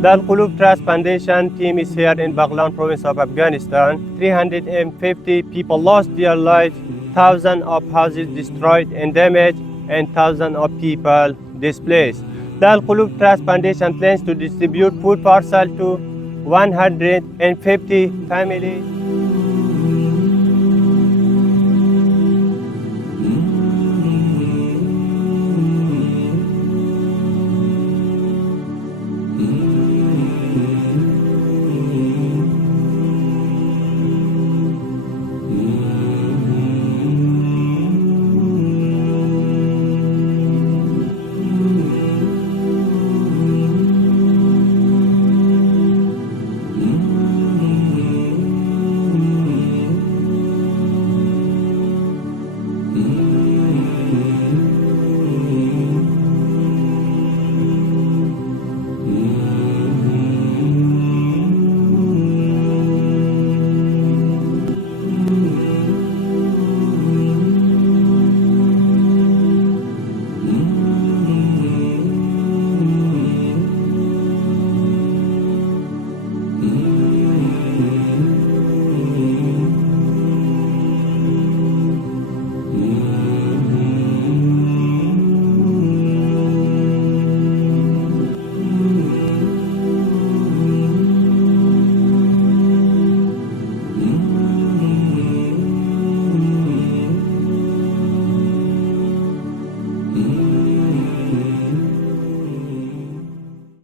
The Al-Qulub Trust Foundation team is here in Baghlan province of Afghanistan. 350 people lost their lives, thousands of houses destroyed and damaged, and thousands of people displaced. The Al-Qulub Trust Foundation plans to distribute food parcels to 150 families.